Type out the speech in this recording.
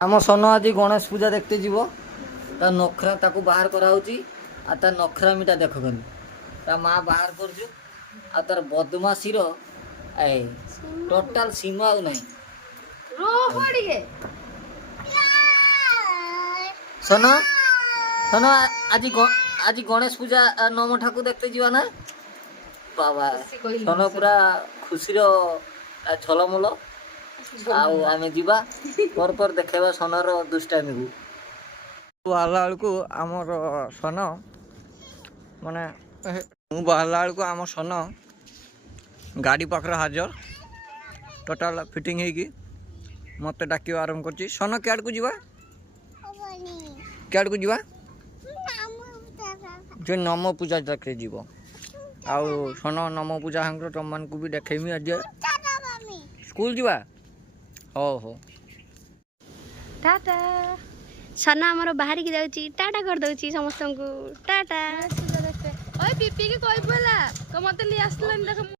आम सन आज गणेश पूजा देखते जीव ता नखरा ताकू बाहर कराऊची आ ता नखरा मिटा देख ता माँ बाहर कर आ तार बदमाशी रो ए टोटाल सीमा नहीं रो पड़िए सन सन आज गणेश पूजा नम ठाकुर देखते जीवा ना बाबा सन पूरा खुशी छलमल आमे जीवा पर देखेबा सनर दुष्टामी को बाहला बेलू आमर सन माने मु बाहला बेलू आम सन गाड़ी पाखर हाजर टोटाल फिटिंग है मत डाक आरंभ कर सन क्या को जीवा क्या को जीवा जो नम पूजा देखते जीव आउ सन नम पूजा हम तुम मान को भी देखेमी आज स्कूल जीवा हो हो टाटा सना हमर बाहर की जाउची टाटा कर दउची समस्त को टाटा ओए पीपी के कोइ बोला को मते li आसलन देख